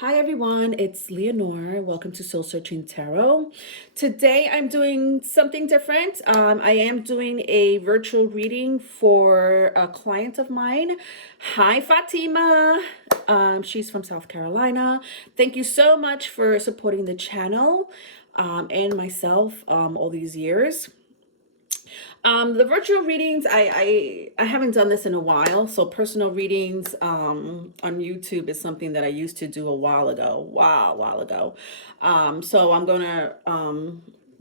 Hi everyone, it's Leonore. Welcome to Soul Searching Tarot. Today I'm doing something different. I am doing a virtual reading for a client of mine. Hi Fatima. She's from South Carolina. Thank you so much for supporting the channel and myself all these years. The virtual readings, I haven't done this in a while. So personal readings on YouTube is something that I used to do a while ago. Wow, a while ago. So I'm gonna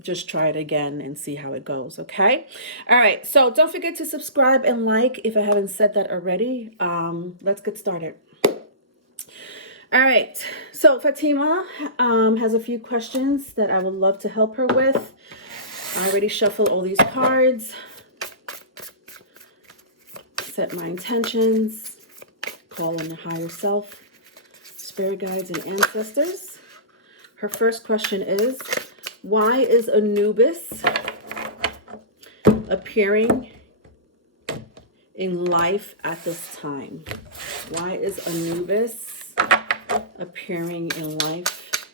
just try it again and see how it goes. Okay. All right. So don't forget to subscribe and like if I haven't said that already. Let's get started. All right. So Fatima has a few questions that I would love to help her with. I already shuffled all these cards. Set my intentions, call on the higher self, spirit guides, and ancestors. Her first question is, why is Anubis appearing in life at this time? Why is Anubis appearing in life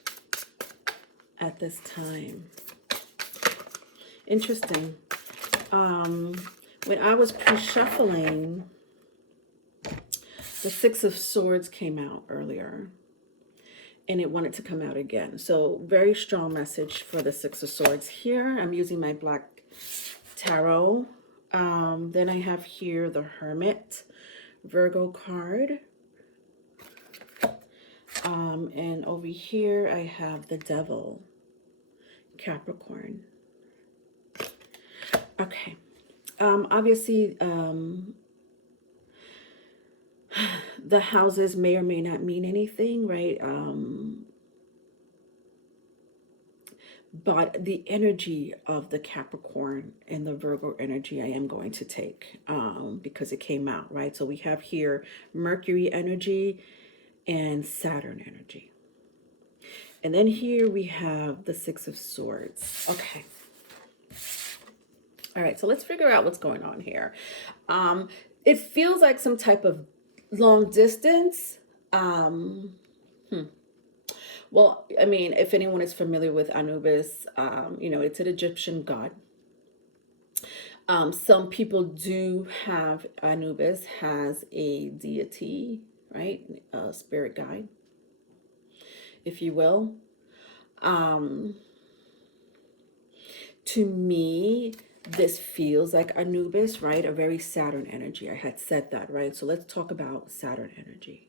at this time? Interesting. When I was pre-shuffling, the Six of Swords came out earlier, and it wanted to come out again. So very strong message for the Six of Swords here. I'm using my black tarot. Then I have here the Hermit, Virgo card. And over here I have the Devil, Capricorn. Okay. Obviously, the houses may or may not mean anything, right? But the energy of the Capricorn and the Virgo energy I am going to take because it came out, right? So we have here Mercury energy and Saturn energy. And then here we have the Six of Swords. Okay. All right, so let's figure out what's going on here. It feels like some type of long distance. Well, I mean, if anyone is familiar with Anubis, it's an Egyptian god. Some people do have Anubis as a deity, right? A spirit guide, if you will. To me, this feels like Anubis, right? A very Saturn energy. I had said that, right? So let's talk about Saturn energy.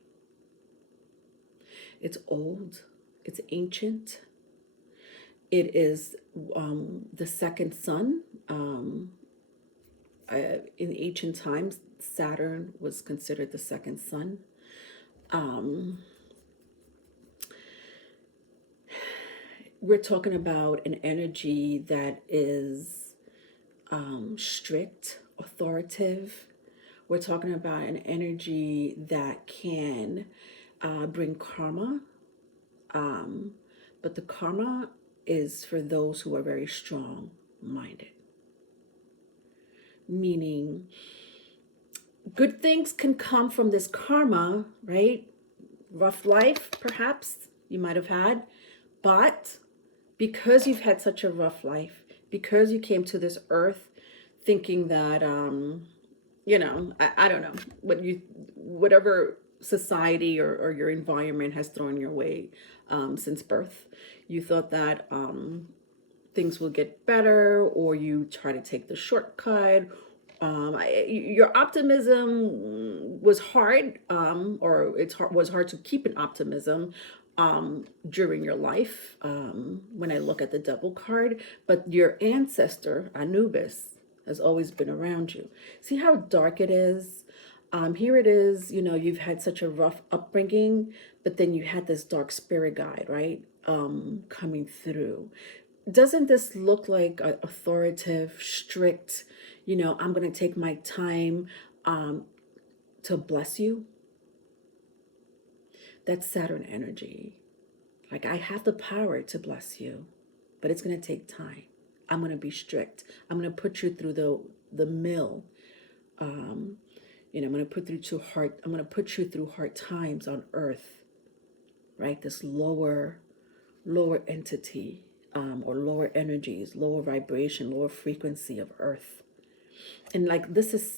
It's old. It's ancient. It is the second sun. In ancient times, Saturn was considered the second sun. We're talking about an energy that is strict, authoritative. We're talking about an energy that can bring karma. But the karma is for those who are very strong-minded. Meaning, good things can come from this karma, right? Rough life, perhaps, you might have had. But because you've had such a rough life, because you came to this earth thinking that, I don't know, whatever society or your environment has thrown your way since birth, you thought that things will get better, or you try to take the shortcut. Your optimism was hard, or was hard to keep an optimism during your life when I look at the Devil card. But your ancestor, Anubis, has always been around you. See how dark it is? Here it is, you've had such a rough upbringing, but then you had this dark spirit guide, right? Coming through. Doesn't this look like authoritative, strict, I'm going to take my time to bless you? That's Saturn energy. Like, I have the power to bless you, but it's going to take time. I'm going to be strict. I'm going to put you through the mill. I'm going to put you through hard times on earth. right? This lower entity, or lower energies, lower vibration, lower frequency of Earth. And like this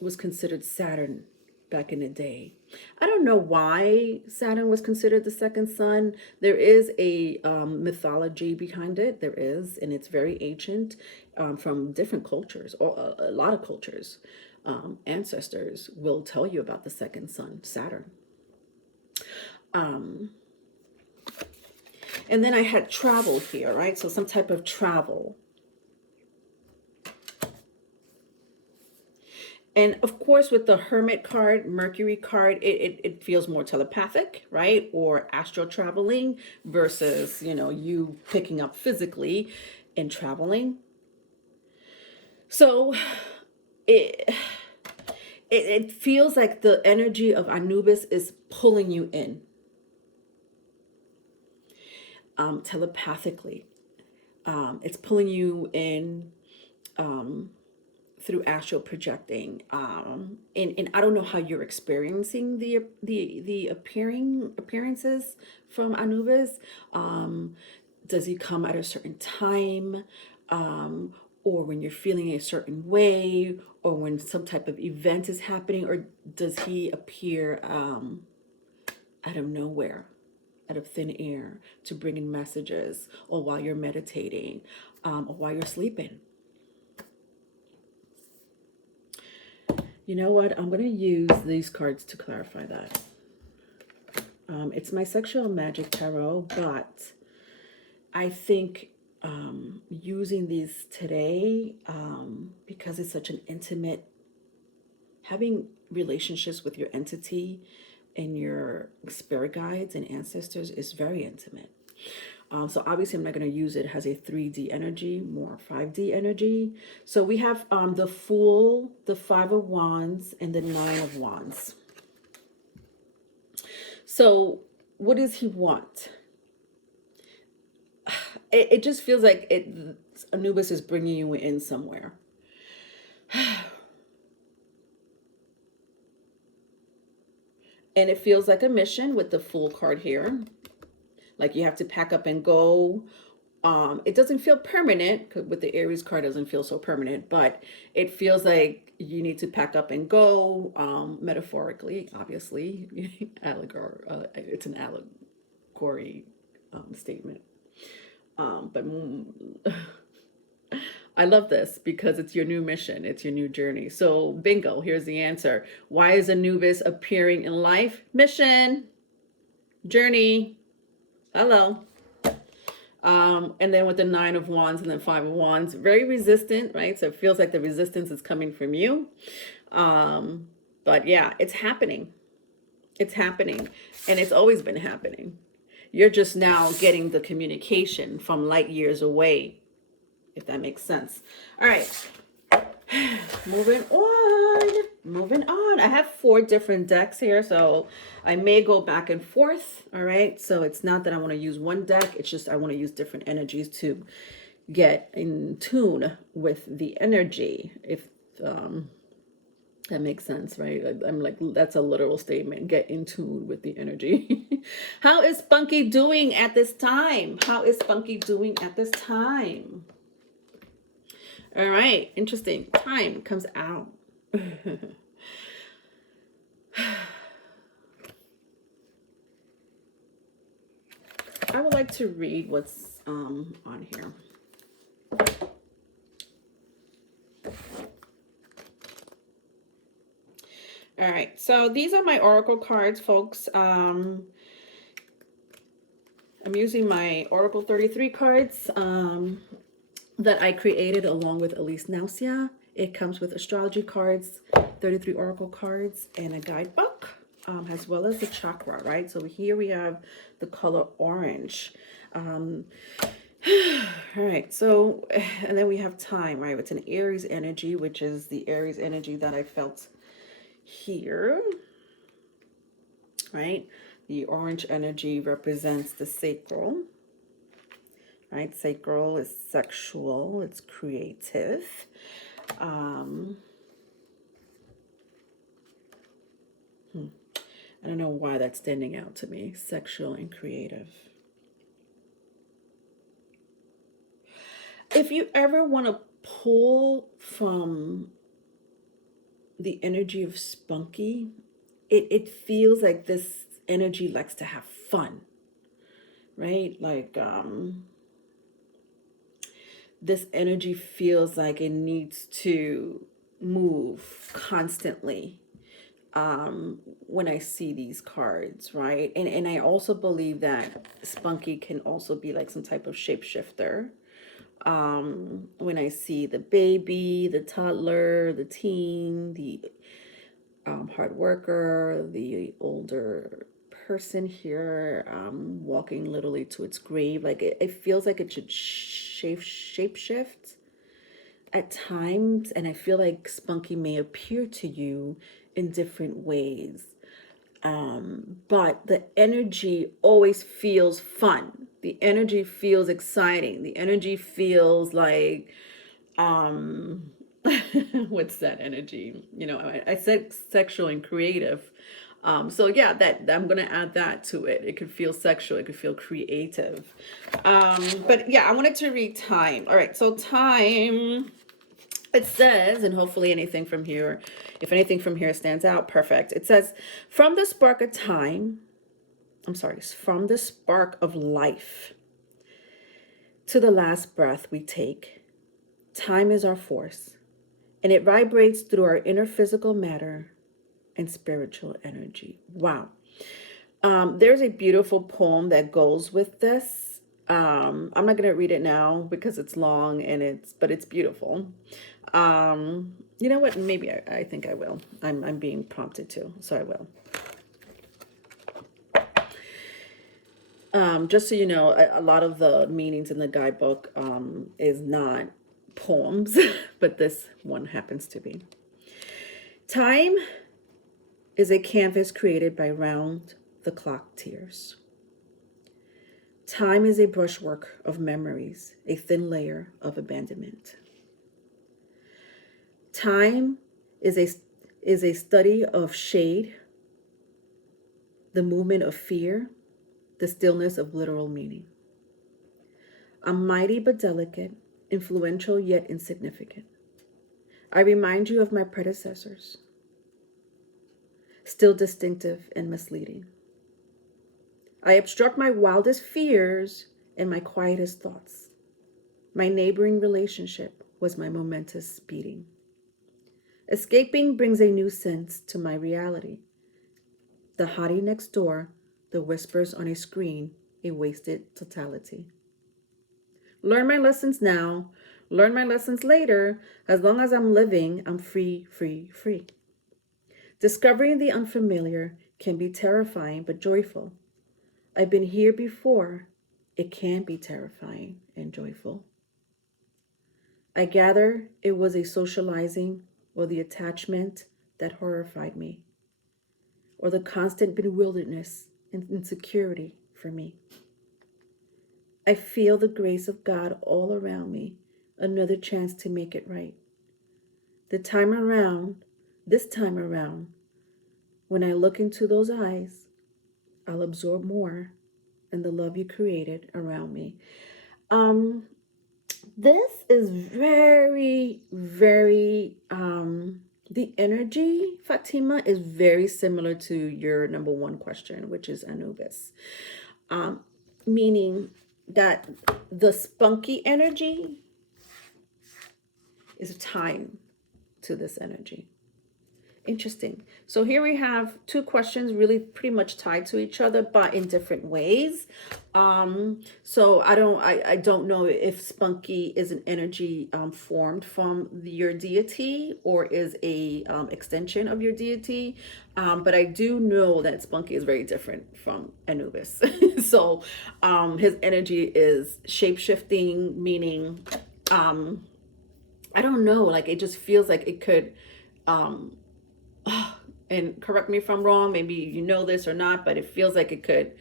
was considered Saturn back in the day. I don't know why Saturn was considered the second sun. There is a mythology behind it. There is, and it's very ancient, from different cultures, or a lot of cultures. Ancestors will tell you about the second sun, Saturn. And then I had travel here, right? So some type of travel. And of course, with the Hermit card, Mercury card, it feels more telepathic, right? Or astral traveling versus, you picking up physically and traveling. So it feels like the energy of Anubis is pulling you in, telepathically. It's pulling you in, through astral projecting, and I don't know how you're experiencing the appearances from Anubis. Does he come at a certain time, or when you're feeling a certain way, or when some type of event is happening, or does he appear out of nowhere, out of thin air, to bring in messages, or while you're meditating, or while you're sleeping? You know what? I'm going to use these cards to clarify that. It's my Sexual Magic Tarot, but I think using these today, because it's such an intimate, having relationships with your entity and your spirit guides and ancestors is very intimate. So obviously I'm not going to use it as a 3D energy, more 5D energy. So we have the Fool, the 5 of Wands, and the 9 of Wands. So what does he want? It just feels like Anubis is bringing you in somewhere. And it feels like a mission with the Fool card here. Like you have to pack up and go. It doesn't feel permanent, because with the Aries card, doesn't feel so permanent, but it feels like you need to pack up and go, metaphorically, obviously. It's an allegory statement. But I love this because it's your new mission. It's your new journey. So bingo, here's the answer. Why is Anubis appearing in life? Mission, journey. Hello. And then with the 9 of Wands and then 5 of Wands, very resistant, right? So it feels like the resistance is coming from you. But yeah, it's happening. It's happening. And it's always been happening. You're just now getting the communication from light years away, if that makes sense. All right. Moving on. I have 4 different decks here, so I may go back and forth. All right, so it's not that I want to use one deck, it's just I want to use different energies to get in tune with the energy, if that makes sense, right? I'm like, that's a literal statement. Get in tune with the energy. How is Spunky doing at this time? All right, interesting. Time comes out. I would like to read what's on here. All right, so these are my oracle cards, folks. I'm using my Oracle 33 cards that I created along with Elise Nausia. It comes with astrology cards, 33 oracle cards, and a guidebook, as well as the chakra, right? So here we have the color orange. All right, so, and then we have time, right? It's an Aries energy, which is the Aries energy that I felt here, right? The orange energy represents the sacral, right? Sacral is sexual, it's creative. I don't know why that's standing out to me. Sexual and creative. If you ever want to pull from the energy of Spunky, it feels like this energy likes to have fun, right? Like this energy feels like it needs to move constantly when I see these cards, right? And I also believe that Spunky can also be like some type of shapeshifter. When I see the baby, the toddler, the teen, the hard worker, the older person here, walking literally to its grave, like it feels like it should shape shift at times, and I feel like Spunky may appear to you in different ways. But the energy always feels fun. The energy feels exciting. The energy feels like, what's that energy? You know, I said sexual and creative. So yeah, that I'm gonna add that to it. It could feel sexual, it could feel creative. But yeah, I wanted to read time. All right, so time. It says, and hopefully anything from here, if anything from here stands out, perfect. It says, from the spark of time, from the spark of life to the last breath we take, time is our force, and it vibrates through our inner physical matter and spiritual energy. Wow. There's a beautiful poem that goes with this. I'm not going to read it now because it's long but it's beautiful. You know what? Maybe I think I will. I'm being prompted to, so I will. Just so you know, a lot of the meanings in the guidebook is not poems, but this one happens to be. Time is a canvas created by round the clock tears. Time is a brushwork of memories, a thin layer of abandonment. Time is a study of shade, the movement of fear, the stillness of literal meaning. I'm mighty but delicate, influential yet insignificant. I remind you of my predecessors, still distinctive and misleading. I obstruct my wildest fears and my quietest thoughts. My neighboring relationship was my momentous beating. Escaping brings a new sense to my reality. The hottie next door, the whispers on a screen, a wasted totality. Learn my lessons now, learn my lessons later. As long as I'm living, I'm free, free, free. Discovering the unfamiliar can be terrifying but joyful. I've been here before. It can be terrifying and joyful. I gather it was a socializing or the attachment that horrified me, or the constant bewilderness and insecurity for me. I feel the grace of God all around me, another chance to make it right. This time around, when I look into those eyes, I'll absorb more in the love you created around me. This is very, very, the energy, Fatima, is very similar to your number one question, which is Anubis. Meaning that the spunky energy is tied to this energy. Interesting. So here we have two questions really pretty much tied to each other, but in different ways. So I don't know if spunky is an energy formed from your deity or is a extension of your deity. But I do know that spunky is very different from Anubis. So his energy is shape-shifting, meaning I don't know, like it just feels like it could and correct me if I'm wrong, maybe you know this or not, but it feels like it could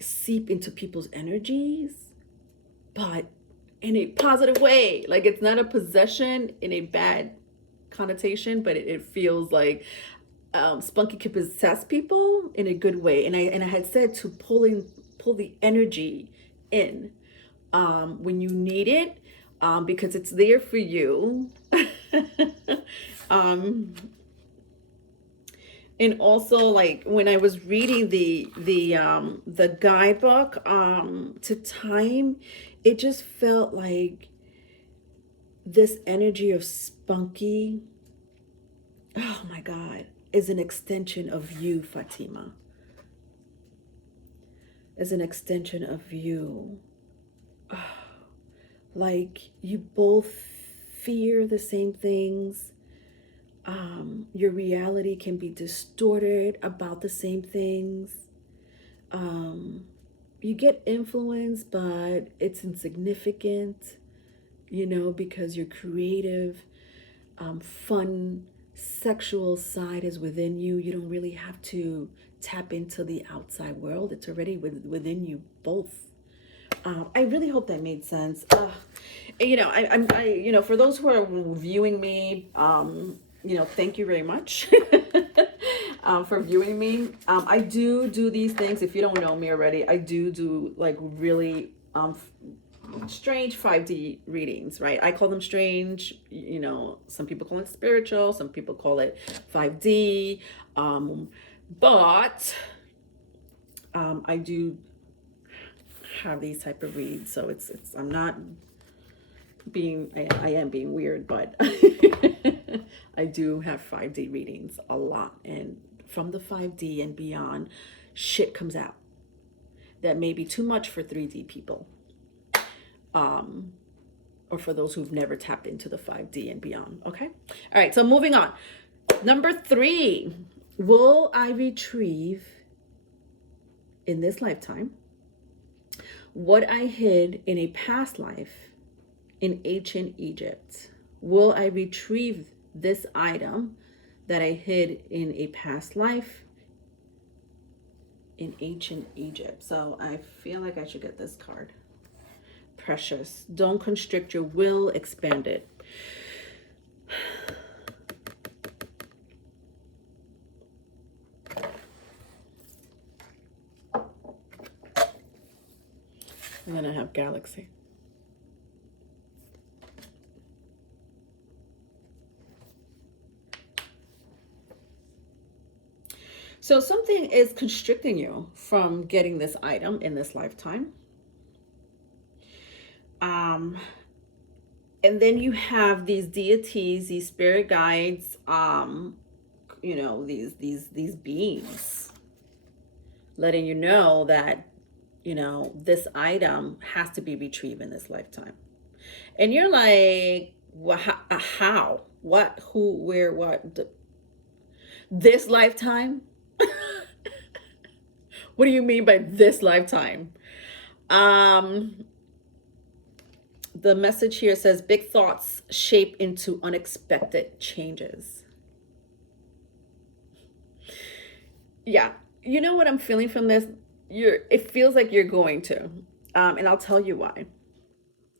seep into people's energies, but in a positive way. Like it's not a possession in a bad connotation, but it feels like spunky could possess people in a good way. And I had said to pull the energy in when you need it, because it's there for you. um, and also, like when I was reading the guidebook to time, it just felt like this energy of spunky, oh my God, is an extension of you, Fatima. Is an extension of you. Like you both fear the same things. Your reality can be distorted about the same things. You get influenced, but it's insignificant, because your creative, fun, sexual side is within you. You don't really have to tap into the outside world. It's already within you both. I really hope that made sense. For those who are viewing me, thank you very much for viewing me. I do these things. If you don't know me already, I do like really strange 5D readings, right? I call them strange. Some people call it spiritual. Some people call it 5D. But I do have these type of reads, so it's I'm not being, I am being weird, but I do have 5D readings a lot, and from the 5D and beyond, shit comes out that may be too much for 3D people, or for those who've never tapped into the 5D and beyond. Okay, all right, so moving on. Number 3, will I retrieve in this lifetime what I hid in a past life in ancient Egypt? Will I retrieve this item that I hid in a past life in ancient Egypt? So I feel like I should get this card. Precious. Don't constrict your will, expand it. And then I have Galaxy. So something is constricting you from getting this item in this lifetime. And then you have these deities, these spirit guides, these beings letting you know that, this item has to be retrieved in this lifetime. And you're like, well, how? What? Who? Where? What? This lifetime? What do you mean by this lifetime? The message here says big thoughts shape into unexpected changes. Yeah. You know what I'm feeling from this? It feels like you're going to. And I'll tell you why.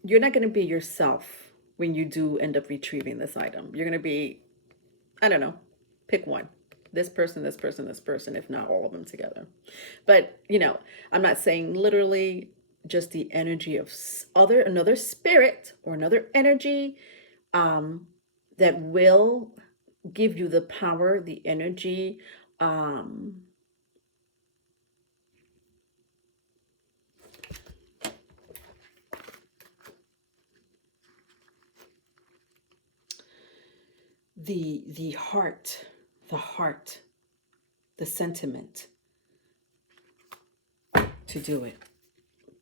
You're not going to be yourself when you do end up retrieving this item. You're going to be, I don't know, pick one. This person, this person, this person, if not all of them together. But, I'm not saying literally, just the energy of another spirit or another energy that will give you the power, the energy, the heart, the sentiment to do it.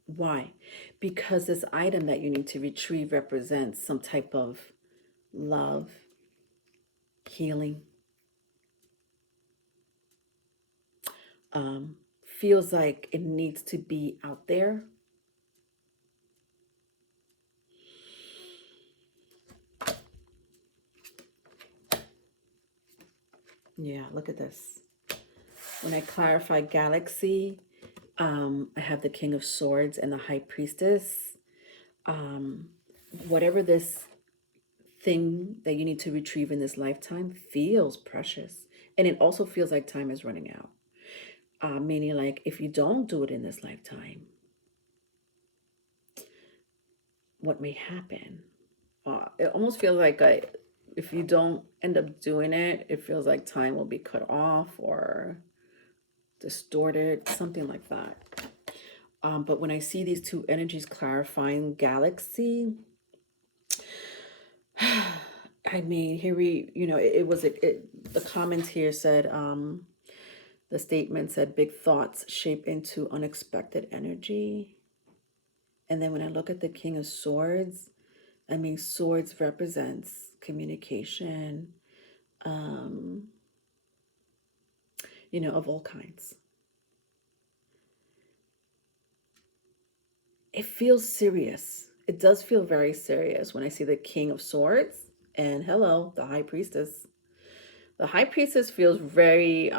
Why? Because this item that you need to retrieve represents some type of love, healing. Feels like it needs to be out there. Yeah, look at this. When I clarify Galaxy, I have the King of Swords and the High Priestess. Whatever this thing that you need to retrieve in this lifetime feels precious. And it also feels like time is running out. Meaning like if you don't do it in this lifetime, what may happen? It almost feels like if you don't end up doing it, it feels like time will be cut off or distorted, something like that. But when I see these two energies clarifying galaxy, I mean, here the comment here said, the statement said, big thoughts shape into unexpected energy. And then when I look at the King of Swords, I mean, swords represents communication, of all kinds. It feels serious. It does feel very serious when I see the King of Swords and hello, the High Priestess. The High Priestess feels very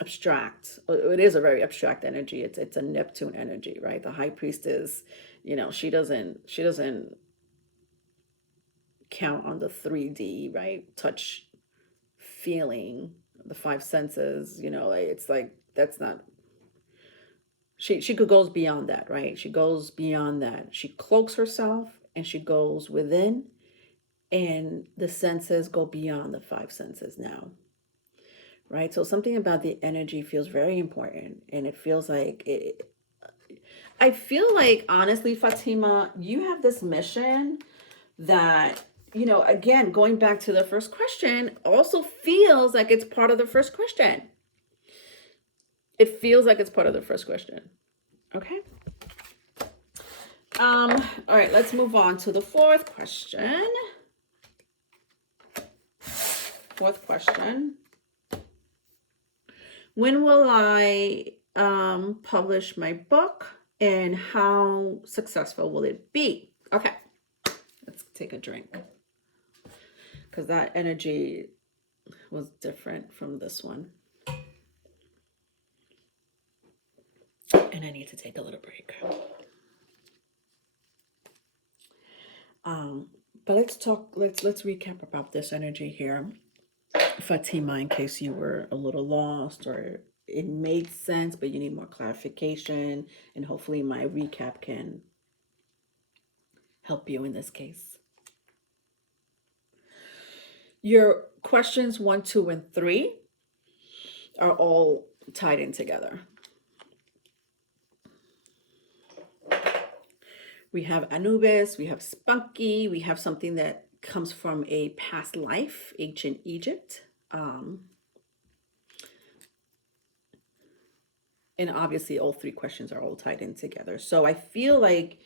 abstract. It is a very abstract energy. It's a Neptune energy, right? The High Priestess, she doesn't count on the 3D, right? Touch, feeling, the five senses, it's like that's not she goes beyond that, right? She goes beyond that. She cloaks herself and she goes within, and the senses go beyond the five senses now. Right? So something about the energy feels very important, and it feels like I feel like honestly, Fatima, you have this mission that, again, going back to the first question, also feels like it's part of the first question. It feels like it's part of the first question. Okay. All right, let's move on to the fourth question. Fourth question. When will I publish my book, and how successful will it be? Okay, let's take a drink, because that energy was different from this one. And I need to take a little break. But let's recap about this energy here, Fatima, in case you were a little lost or it made sense, but you need more clarification, and hopefully my recap can help you in this case. Your questions 1, 2, and 3 are all tied in together. We have Anubis, we have Spunky, we have something that comes from a past life, ancient Egypt. And obviously all 3 questions are all tied in together. So I feel like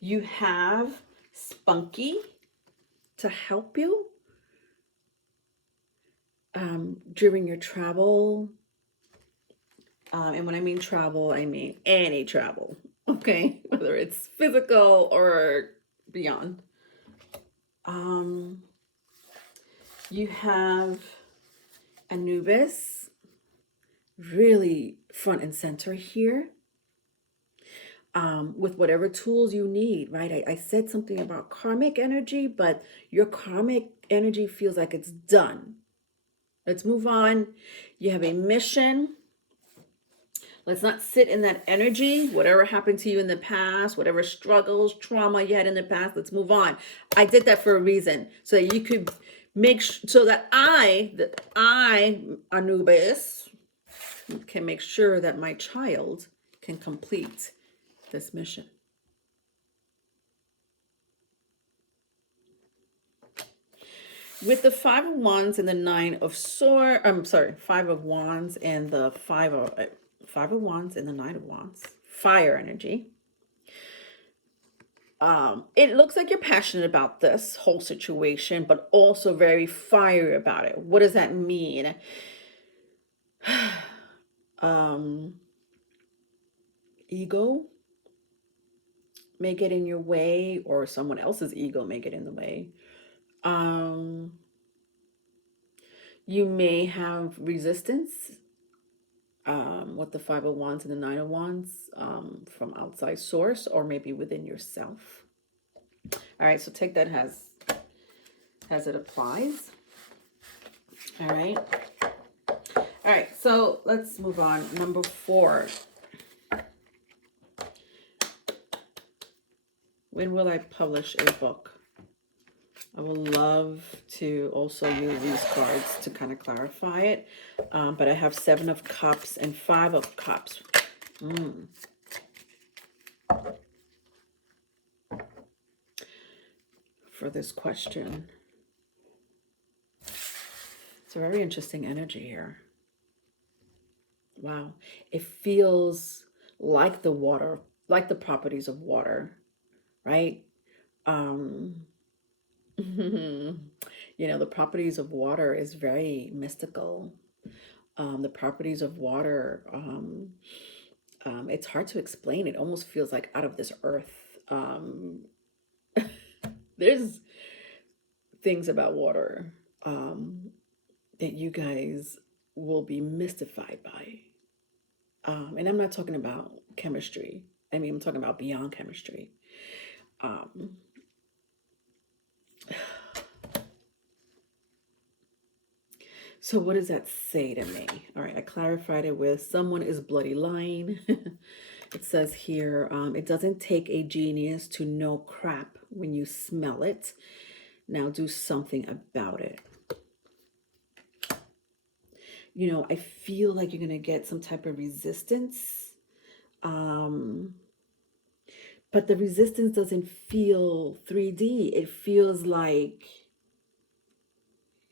you have Spunky to help you during your travel. And when I mean travel, I mean any travel, okay? Whether it's physical or beyond. You have Anubis really front and center here. With whatever tools you need, right? I said something about karmic energy, but your karmic energy feels like it's done. Let's move on. You have a mission. Let's not sit in that energy. Whatever happened to you in the past, whatever struggles, trauma you had in the past, let's move on. I did that for a reason, so that you could so that I, Anubis, can make sure that my child can complete this mission. With the 5 of Wands and the 9 of Swords, 5 of Wands and the 5 of Wands and the 9 of Wands, fire energy. It looks like you're passionate about this whole situation, but also very fiery about it. What does that mean? Ego may get in your way, or someone else's ego may get in the way. You may have resistance with the 5 of Wands and the 9 of Wands from outside source, or maybe within yourself. All right, so take that as it applies. All right. All right. So let's move on. Number 4. When will I publish a book? I would love to also use these cards to kind of clarify it. But I have 7 of Cups and 5 of Cups. For this question. It's a very interesting energy here. Wow. It feels like the water, like the properties of water, right? The properties of water is very mystical. The properties of water, it's hard to explain. It almost feels like out of this earth. There's things about water that you guys will be mystified by. And I'm not talking about chemistry. I mean, I'm talking about beyond chemistry. So what does that say to me? All right, I clarified it with someone is bloody lying. It says here, it doesn't take a genius to know crap when you smell it. Now do something about it. I feel like you're going to get some type of resistance. But the resistance doesn't feel 3D. It feels like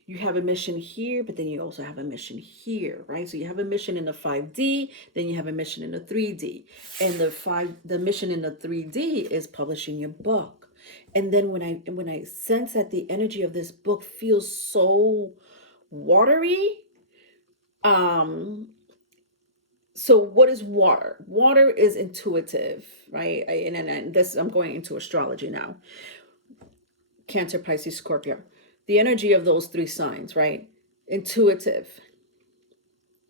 you have a mission here, but then you also have a mission here, right? So you have a mission in the 5D, then you have a mission in the 3D. And the mission in the 3D is publishing your book. And then when I sense that the energy of this book feels so watery, so what is water? Water is intuitive, right? And this, I'm going into astrology now. Cancer, Pisces, Scorpio. The energy of those 3 signs, right? Intuitive,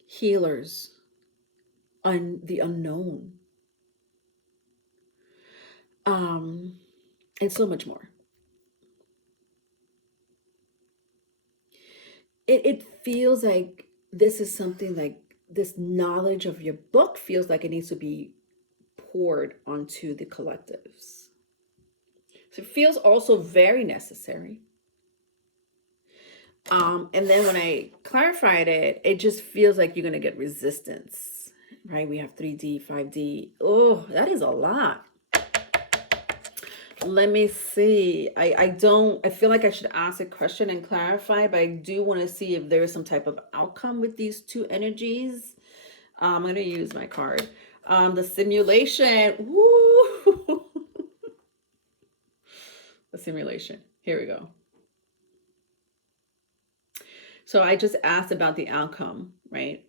healers, the unknown, and so much more. It feels like this is something like this knowledge of your book feels like it needs to be poured onto the collectives. So it feels also very necessary. And then when I clarified it, it just feels like you're going to get resistance, right? We have 3D, 5D. Oh, that is a lot. Let me see. I feel like I should ask a question and clarify, but I do want to see if there is some type of outcome with these 2 energies. I'm going to use my card. The simulation. Woo! The simulation. Here we go. So I just asked about the outcome, right?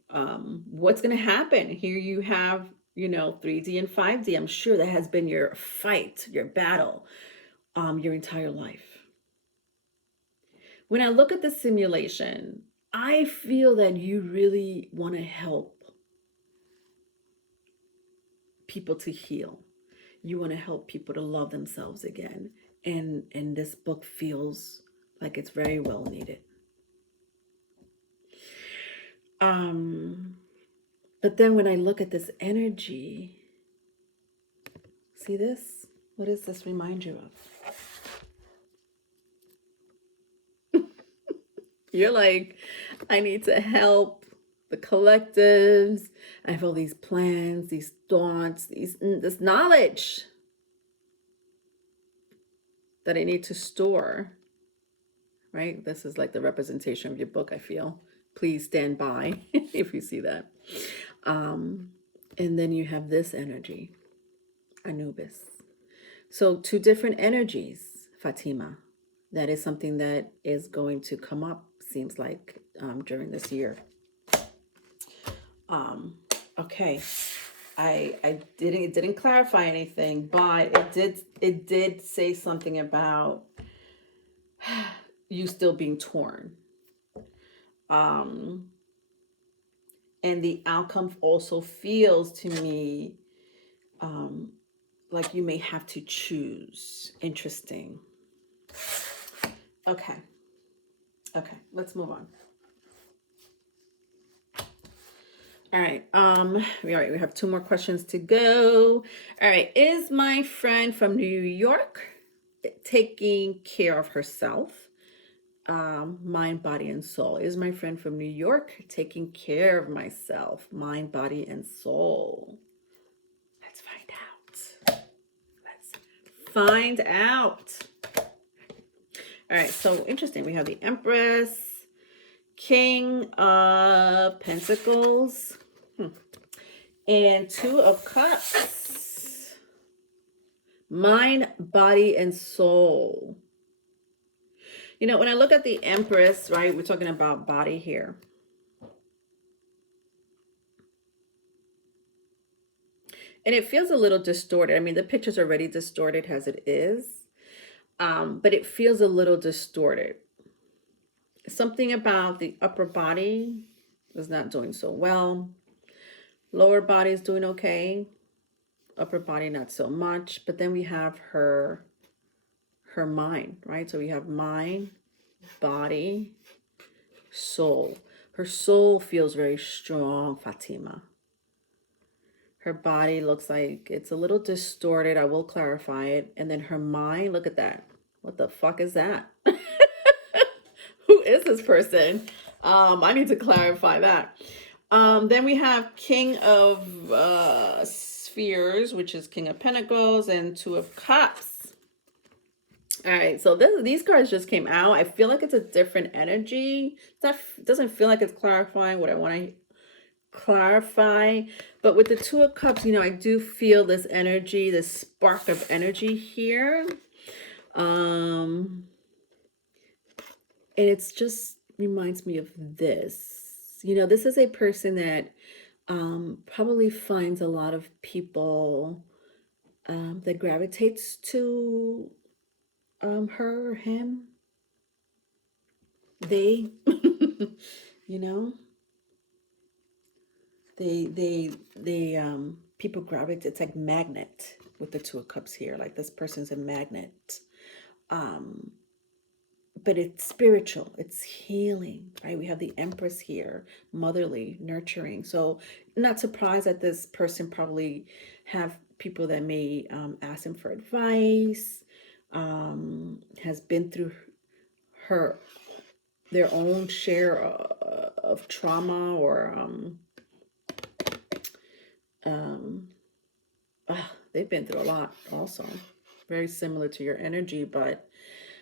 What's going to happen? Here you have, 3D and 5D. I'm sure that has been your fight, your battle, your entire life. When I look at the simulation, I feel that you really want to help people to heal. You want to help people to love themselves again. And this book feels like it's very well needed. But then when I look at this energy, see this? What does this remind you of? You're like, I need to help the collectives. I have all these plans, these thoughts, this knowledge that I need to store, right? This is like the representation of your book, I feel. Please stand by if you see that. And then you have this energy, Anubis. So 2 different energies, Fatima. That is something that is going to come up, seems like, during this year. Okay. It didn't clarify anything, but it did say something about you still being torn. And the outcome also feels to me like you may have to choose. Interesting. Okay, let's move on. All right. We have two more questions to go. All right. Is my friend from New York taking care of herself? Mind, body, and soul. Is my friend from New York taking care of myself, mind, body, and soul? Let's find out. Let's find out. All right. So interesting. We have the Empress, King of Pentacles, and Two of Cups. Mind, body, and soul. You know, when I look at the Empress, right, we're talking about body here. And it feels a little distorted. I mean, the picture's already distorted as it is, but it feels a little distorted. Something about the upper body is not doing so well. Lower body is doing okay. Upper body, not so much. But then we have her mind, right? So we have mind, body, soul. Her soul feels very strong, Fatima. Her body looks like it's a little distorted. I will clarify it. And then her mind, look at that. What the fuck is that? Who is this person? I need to clarify that. Then we have King of Spheres, which is King of Pentacles, and Two of Cups. All right, so these cards just came out. I feel like it's a different energy. That doesn't feel like it's clarifying what I want to clarify. But with the Two of Cups, you know, I do feel this energy, this spark of energy here. And it's just reminds me of this. You know, this is a person that probably finds a lot of people that gravitates to her or him. They, you know, they people gravitate. It's like magnet with the Two of Cups here. Like this person's a magnet. But it's spiritual, it's healing, right? We have the Empress here, motherly, nurturing. So not surprised that this person probably have people that may ask him for advice, has been through their own share of trauma, or they've been through a lot also. Very similar to your energy, but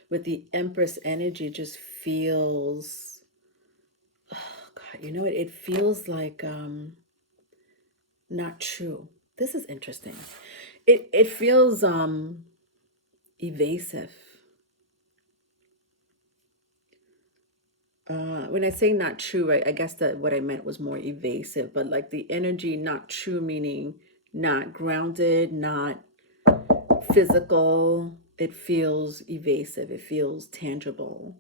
with the Empress energy just feels, oh God, you know, it feels like not true. This is interesting. It feels evasive. When I say not true, I guess that what I meant was more evasive, but like the energy not true, meaning not grounded, not physical. It feels evasive. It feels tangible.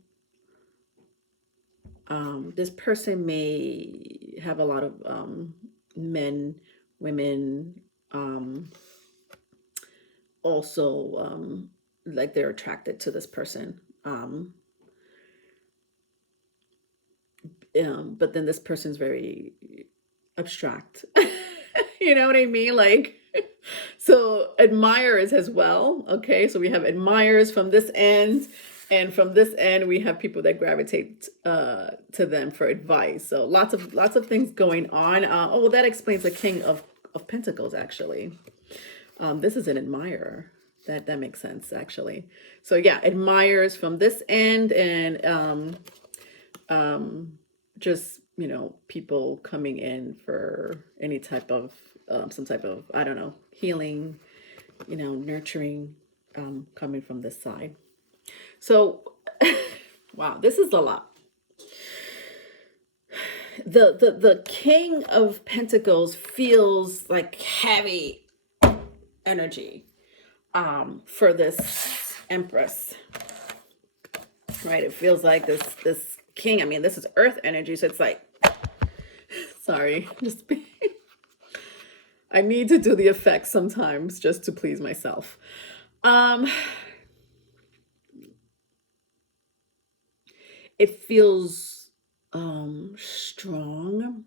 This person may have a lot of men, women, also like they're attracted to this person. But then this person's very abstract. You know what I mean? Like, so admirers as well. Okay, so we have admirers from this end, and from this end we have people that gravitate to them for advice. So lots of things going on. Oh, well, that explains the King of Pentacles actually. This is an admirer. That makes sense actually. So yeah, admirers from this end, and just, you know, people coming in for any type of some type of, I don't know, healing, you know, nurturing, coming from this side. So wow, this is a lot. The King of Pentacles feels like heavy energy for this Empress, right? It feels like this king, I mean, this is earth energy, so it's like, sorry, just I need to do the effects sometimes just to please myself. It feels strong,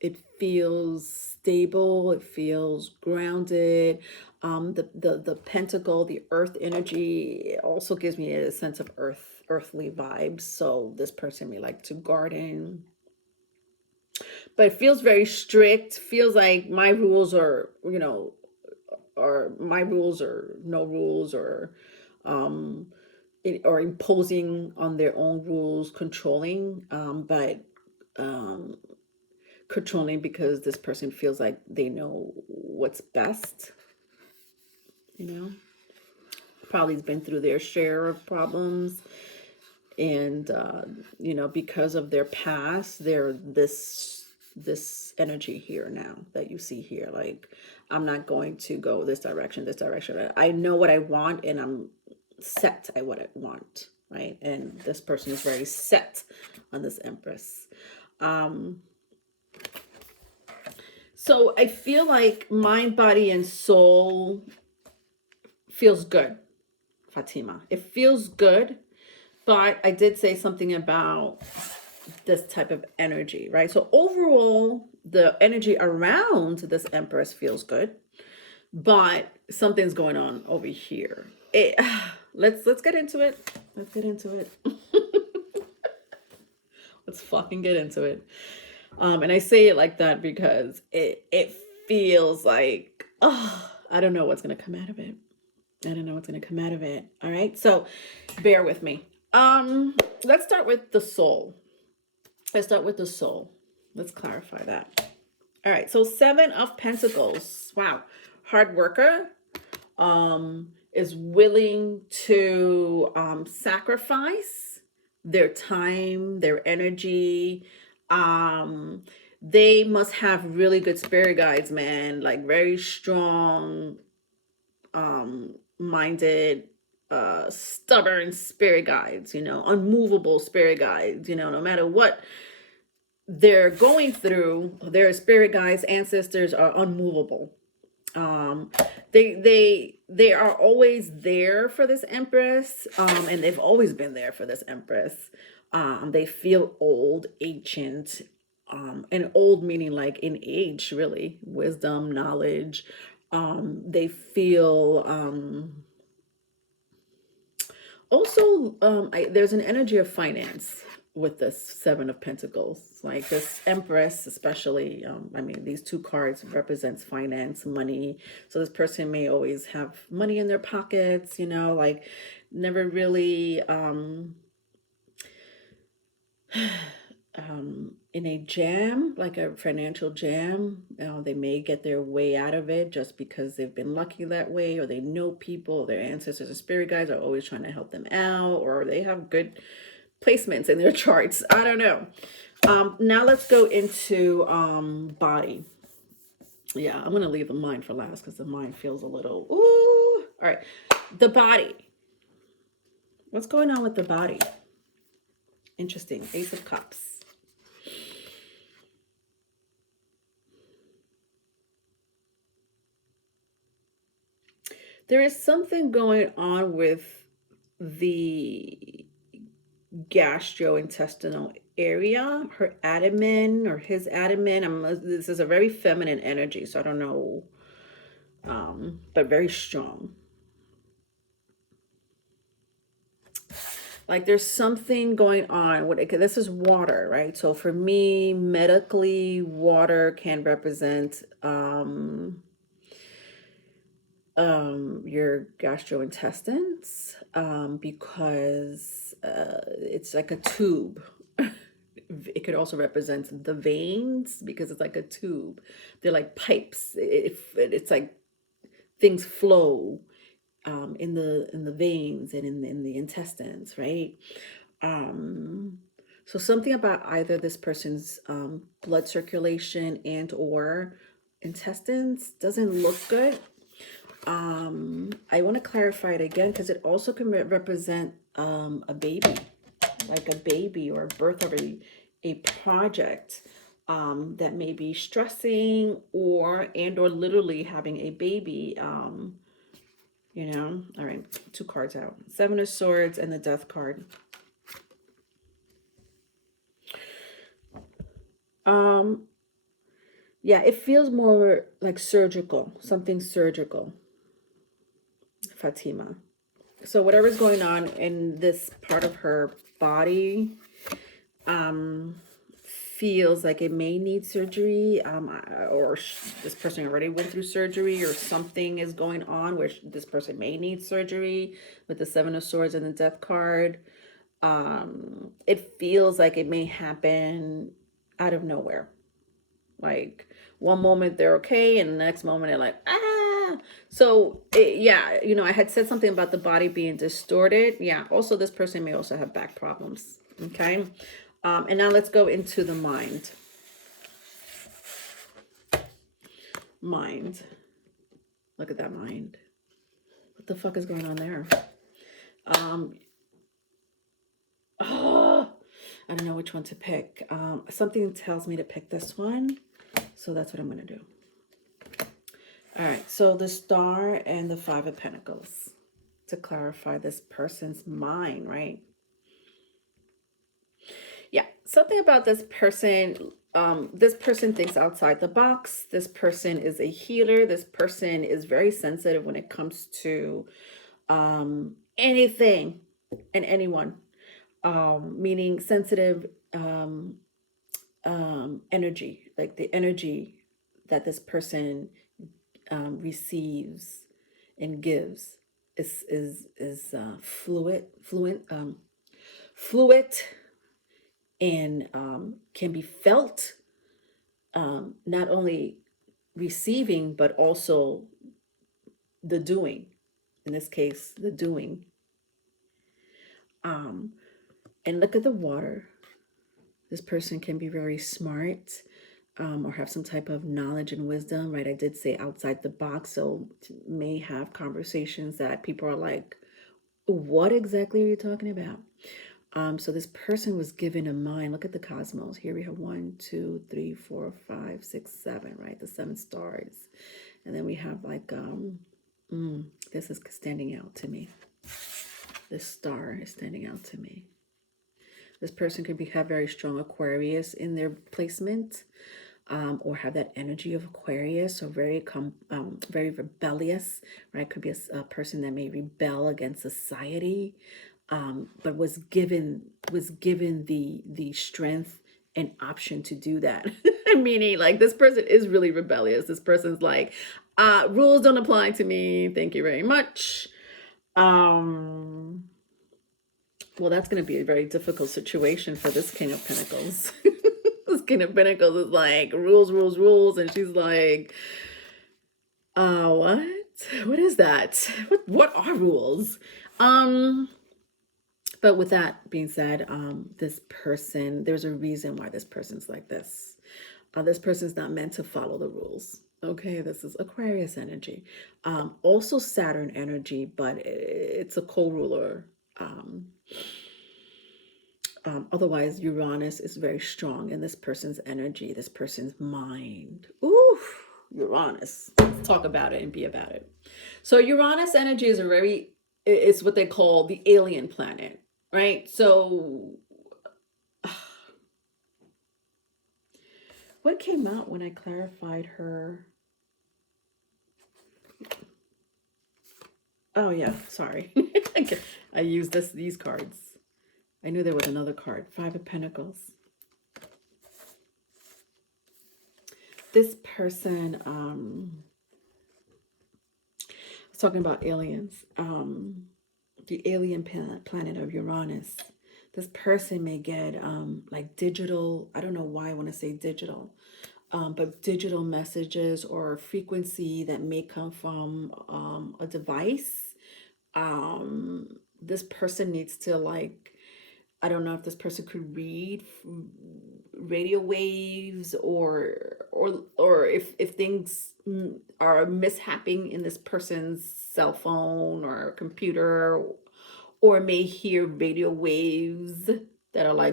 it feels stable, it feels grounded. The pentacle, the earth energy, it also gives me a sense of earthly vibes. So this person may like to garden, but it feels very strict. Feels like my rules are, or my rules or no rules, or um or imposing on their own rules, controlling, but um controlling because this person feels like they know what's best, you know. Probably has been through their share of problems, and because of their past, they're this energy here now that you see here. Like, I'm not going to go this direction, this direction. I know what I want, and I'm set at what I want, right? And this person is very set on this Empress. So I feel like mind, body, and soul feels good, Fatima. It feels good, but I did say something about this type of energy, right? So overall, the energy around this Empress feels good, but something's going on over here. Let's get into it. Let's get into it. Let's fucking get into it. And I say it like that because it feels like, I don't know what's gonna come out of it. I don't know what's gonna come out of it. All right, so bear with me. Let's start with the soul. Let's start with the soul. Let's clarify that. All right, so 7 of Pentacles. Wow, hard worker. Is willing to sacrifice their time, their energy. They must have really good spirit guides, man. Like very strong, minded, stubborn spirit guides, unmovable spirit guides, no matter what they're going through, their spirit guides, ancestors are unmovable. They are always there for this Empress, and they've always been there for this Empress. They feel old, ancient, and old meaning like in age, really, wisdom, knowledge. They feel also, there's an energy of finance with this 7 of Pentacles. Like this Empress, especially, these 2 cards represents finance, money. So this person may always have money in their pockets, like never really in a jam, like a financial jam. They may get their way out of it just because they've been lucky that way, or they know people, their ancestors and spirit guides are always trying to help them out, or they have good placements in their charts. I don't know. Now let's go into body. Yeah, I'm going to leave the mind for last because the mind feels a little, ooh. All right. The body. What's going on with the body? Interesting. Ace of Cups. There is something going on with the gastrointestinal area, her abdomen or his abdomen. This is a very feminine energy, so I don't know, but very strong. Like there's something going on with it. This is water, right? So for me, medically, water can represent your gastrointestines, because it's like a tube. It could also represent the veins because it's like a tube. They're like pipes. It's like things flow in the veins and in the intestines, right? So something about either this person's blood circulation and or intestines doesn't look good. I want to clarify it again because it also can represent a baby, like a baby or birth of a project that may be stressing or literally having a baby. All right, 2 cards out. 7 of Swords and the Death card. Yeah, it feels more like surgical, something surgical, Fatima. So whatever's going on in this part of her body, um, feels like it may need surgery, or this person already went through surgery, or something is going on where this person may need surgery with the Seven of Swords and the Death card. It feels like it may happen out of nowhere. Like one moment they're okay, and the next moment they're like, ah. So yeah, I had said something about the body being distorted. Yeah. Also, this person may also have back problems. Okay. And now let's go into the mind. Mind. Look at that mind. What the fuck is going on there? Oh, I don't know which one to pick. Something tells me to pick this one, so that's what I'm gonna do. All right, so the Star and the Five of Pentacles to clarify this person's mind, right? Yeah, something about this person. This person thinks outside the box. This person is a healer. This person is very sensitive when it comes to anything and anyone. Meaning sensitive energy, like the energy that this person receives and gives is fluid, and can be felt, not only receiving but also the doing. In this case, the doing. And look at the water. This person can be very smart, or have some type of knowledge and wisdom, right? I did say outside the box, so may have conversations that people are like, what exactly are you talking about? So this person was given a mind. Look at the cosmos. Here we have 1, 2, 3, 4, 5, 6, 7, right? The 7 stars. And then we have like, this is standing out to me. This star is standing out to me. This person could have very strong Aquarius in their placement, or have that energy of Aquarius, or very rebellious, right? Could be a person that may rebel against society, but was given the strength and option to do that. Meaning, like, this person is really rebellious. This person's like, rules don't apply to me. Thank you very much. Well, that's going to be a very difficult situation for this King of Pentacles. This King of Pentacles is like, rules, rules, rules. And she's like, what? What is that? What are rules? But with that being said, this person, there's a reason why this person's like this. This person's not meant to follow the rules. Okay, this is Aquarius energy. Also Saturn energy, but it's a co-ruler. Otherwise, Uranus is very strong in this person's energy, this person's mind. Ooh, Uranus. Let's talk about it and be about it. So Uranus energy is it's what they call the alien planet, right? So what came out when I clarified her? Oh yeah, sorry. I used these cards. I knew there was another card. Five of Pentacles. This person, I was talking about aliens. The alien planet of Uranus. This person may get like digital, I don't know why I want to say digital, but digital messages or frequency that may come from a device. This person needs to, like, I don't know if this person could read radio waves, or if things are mishapping in this person's cell phone or computer, or may hear radio waves that are like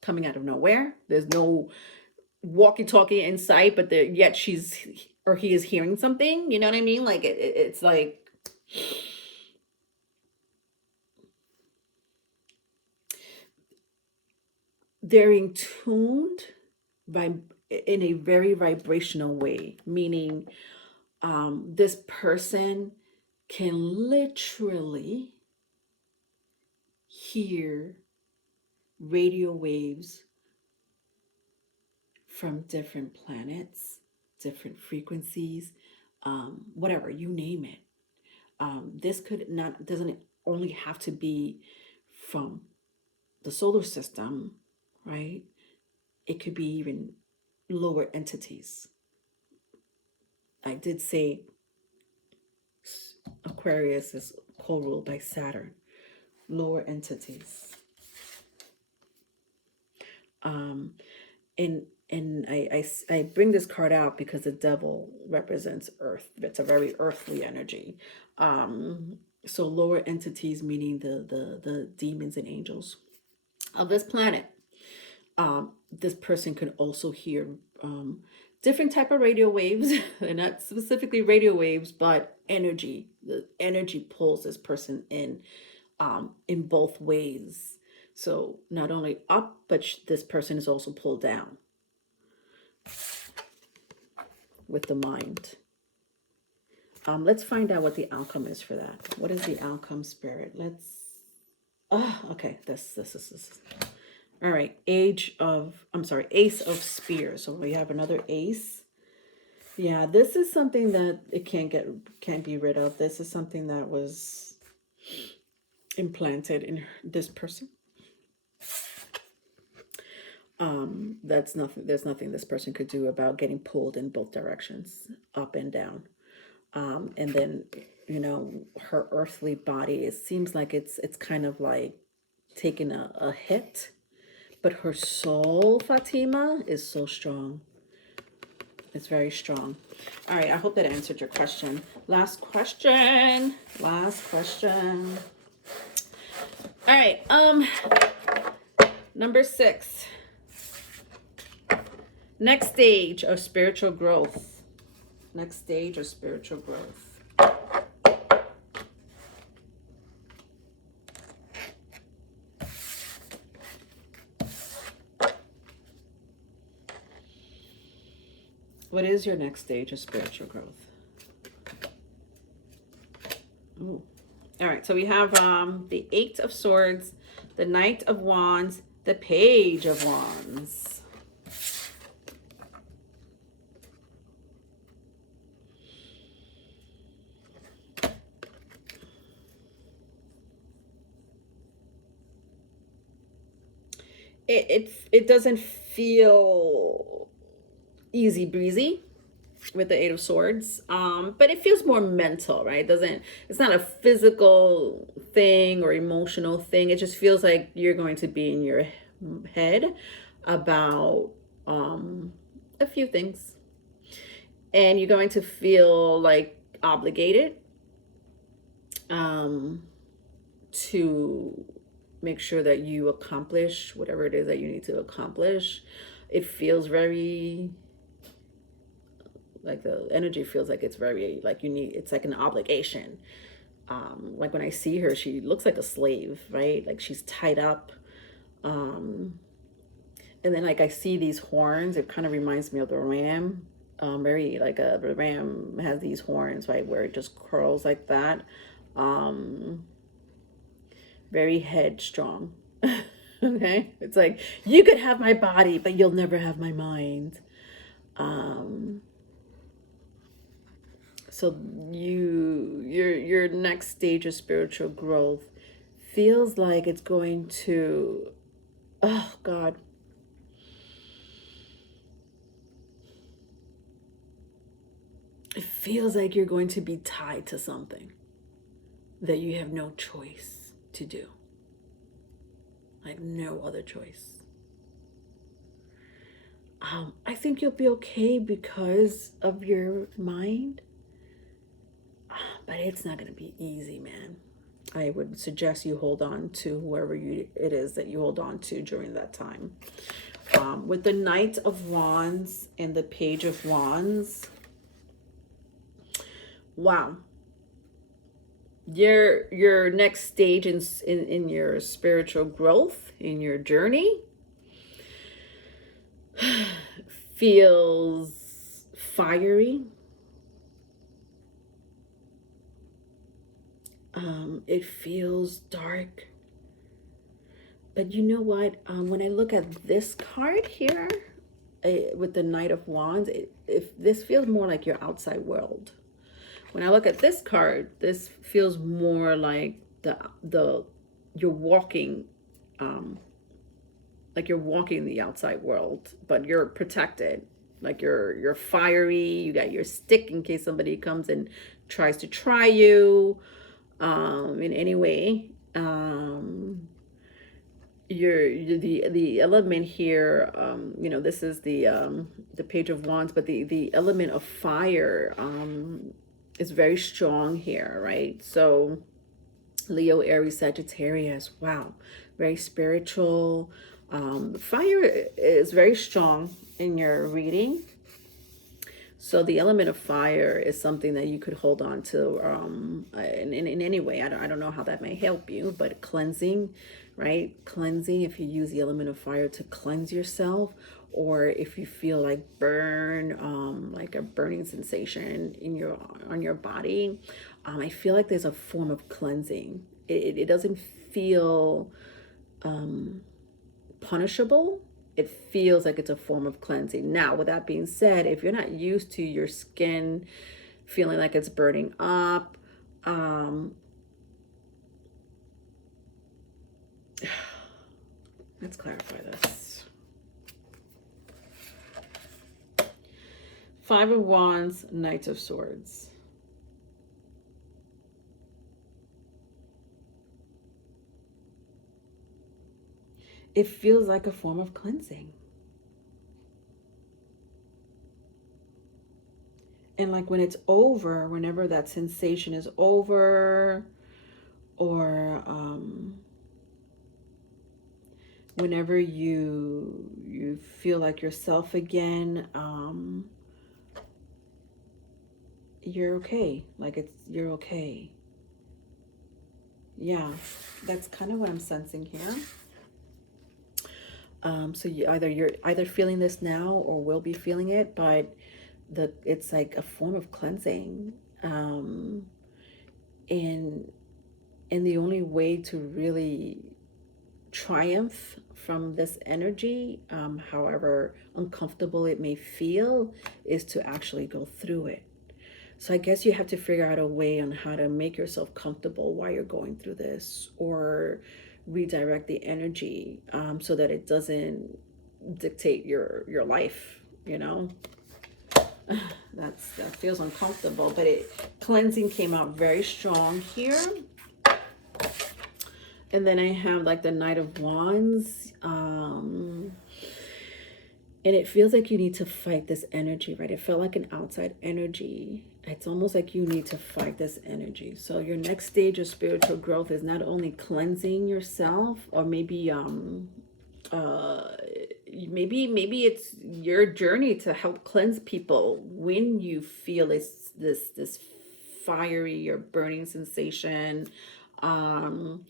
coming out of nowhere. There's no walkie-talkie in sight, but yet she's or he is hearing something. You know what I mean? Like it's like they're in tuned in a very vibrational way, meaning this person can literally hear radio waves from different planets, different frequencies, whatever, you name it. This could not doesn't only have to be from the solar system, right? It could be even lower entities. I did say Aquarius is co-ruled by Saturn. Lower entities. And I bring this card out because the devil represents earth. It's a very earthly energy. So lower entities, meaning the demons and angels of this planet. This person could also hear different type of radio waves. They're not specifically radio waves, but energy. The energy pulls this person in both ways. So not only up, but this person is also pulled down with the mind. Let's find out what the outcome is for that. What is the outcome, Spirit? Okay, this. All right, Ace of Spears. So we have another ace. Yeah, this is something that it can't be rid of. This is something that was implanted in this person. There's nothing this person could do about getting pulled in both directions, up and down. And then, her earthly body, it seems like it's kind of like taking a hit, but her soul, Fatima, is so strong. It's very strong. All right, I hope that answered your question. Last question. All right, number 6. Next stage of spiritual growth. What is your next stage of spiritual growth? Ooh. All right, so we have the 8 of Swords, the Knight of Wands, the Page of Wands. It doesn't feel easy breezy with the 8 of Swords, but it feels more mental, right? It's not a physical thing or emotional thing. It just feels like you're going to be in your head about a few things, and you're going to feel like obligated to make sure that you accomplish whatever it is that you need to accomplish. It feels very like the energy feels like it's very like it's like an obligation. Like when I see her, she looks like a slave, right? Like she's tied up. And then like I see these horns, it kind of reminds me of the ram. Very like the ram has these horns, right, where it just curls like that. Very headstrong. Okay, it's like you could have my body, but you'll never have my mind. So your next stage of spiritual growth feels like it's going to, oh God, it feels like you're going to be tied to something that you have no choice to do. Like no other choice. I think you'll be okay because of your mind, but it's not going to be easy, man. I would suggest you hold on to whoever it is that you hold on to during that time. With the Knight of Wands and the Page of Wands, wow. Your next stage in your spiritual growth, in your journey, feels fiery. It feels dark. But you know what? When I look at this card here, with the Knight of Wands, if this feels more like your outside world. When I look at this card, this feels more like the you're walking, um, like you're walking the outside world, but you're protected. Like you're fiery. You got your stick in case somebody comes and tries to try you, in any way. You're the element here, this is the Page of Wands, but the element of fire is very strong here, right? So Leo, Aries, Sagittarius, wow, very spiritual. Fire is very strong in your reading. So the element of fire is something that you could hold on to, in any way. I don't know how that may help you, but cleansing, right? Cleansing, if you use the element of fire to cleanse yourself, or if you feel like like a burning sensation on your body, I feel like there's a form of cleansing. It doesn't feel punishable. It feels like it's a form of cleansing. Now, with that being said, if you're not used to your skin feeling like it's burning up, let's clarify this. Five of Wands, Knight of Swords. It feels like a form of cleansing. And like when it's over, whenever that sensation is over, or whenever you feel like yourself again, you're okay. Like you're okay. Yeah, that's kind of what I'm sensing here. So you're either feeling this now or will be feeling it, but it's like a form of cleansing. And the only way to really triumph from this energy, however uncomfortable it may feel, is to actually go through it. So I guess you have to figure out a way on how to make yourself comfortable while you're going through this, or redirect the energy, so that it doesn't dictate your life, that feels uncomfortable, but cleansing came out very strong here. And then I have like the Knight of Wands, and it feels like you need to fight this energy, right? It felt like an outside energy. It's almost like you need to fight this energy. So your next stage of spiritual growth is not only cleansing yourself, or maybe maybe it's your journey to help cleanse people when you feel this fiery or burning sensation, or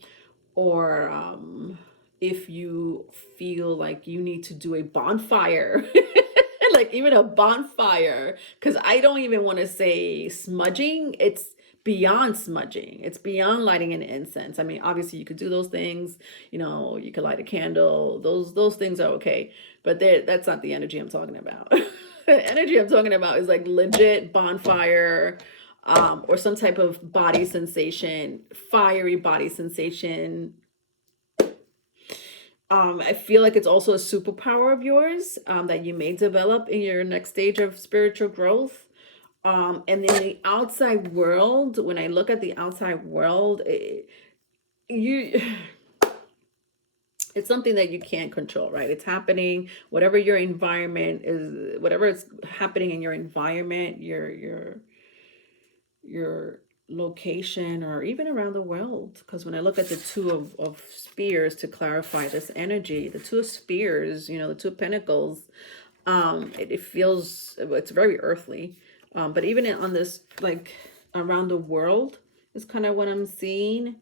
if you feel like you need to do a bonfire, like even a bonfire, because I don't even want to say smudging. It's beyond smudging. It's beyond lighting an incense. I mean, obviously you could do those things, you could light a candle. Those things are okay, but that's not the energy I'm talking about. The energy I'm talking about is like legit bonfire, or some type of body sensation, fiery body sensation. I feel like it's also a superpower of yours, that you may develop in your next stage of spiritual growth. And then the outside world, when I look at the outside world, you it's something that you can't control, right? It's happening, whatever your environment is, whatever is happening in your environment, your location, or even around the world. Because when I look at the Two of Spears to clarify this energy, the Two of Spears, the Two of Pentacles, it feels, it's very earthly. But even on this, like around the world, is kind of what I'm seeing.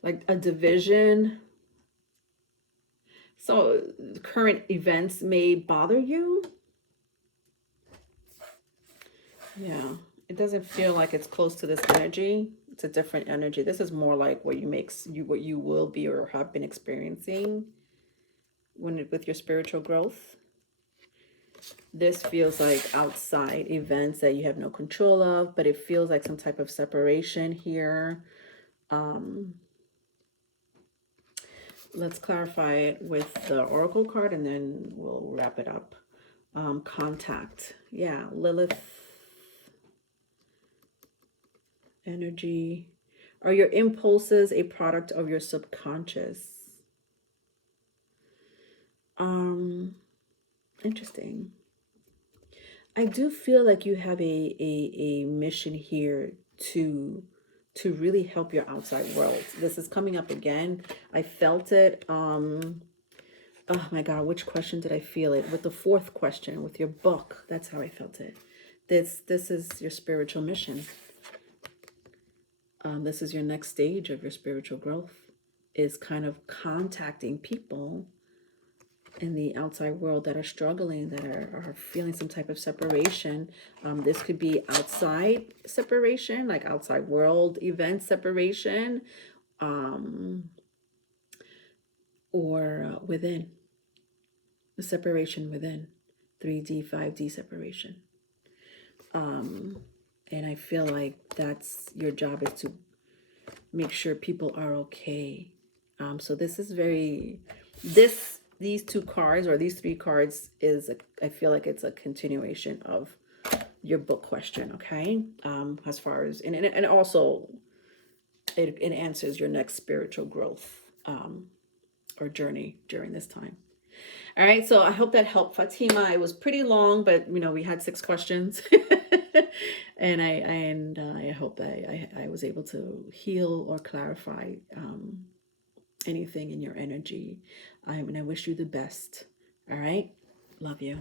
Like a division, So current events may bother you. Yeah, it doesn't feel like it's close to this energy. It's a different energy. This is more like what you will be or have been experiencing with your spiritual growth. This feels like outside events that you have no control of, but it feels like some type of separation here. Let's clarify it with the oracle card and then we'll wrap it up. Contact. Yeah, Lilith energy. Are your impulses a product of your subconscious? Interesting. I do feel like you have a mission here to really help your outside world. This is coming up again. I felt it. Oh my God, which question did I feel it? With the fourth question, with your book. That's how I felt it. This is your spiritual mission. This is your next stage of your spiritual growth, is kind of contacting people in the outside world that are struggling, that are feeling some type of separation. This could be outside separation, like outside world event separation, or within, the separation within, 3D, 5D separation. And I feel like that's your job, is to make sure people are okay. So this is very, these two cards, or these three cards, I feel like it's a continuation of your book question, okay? As far as, and also it answers your next spiritual growth or journey during this time. All right, so I hope that helped, Fatima. It was pretty long, but we had 6 questions. And I hope that I was able to heal or clarify anything in your energy. And I wish you the best. All right, love you.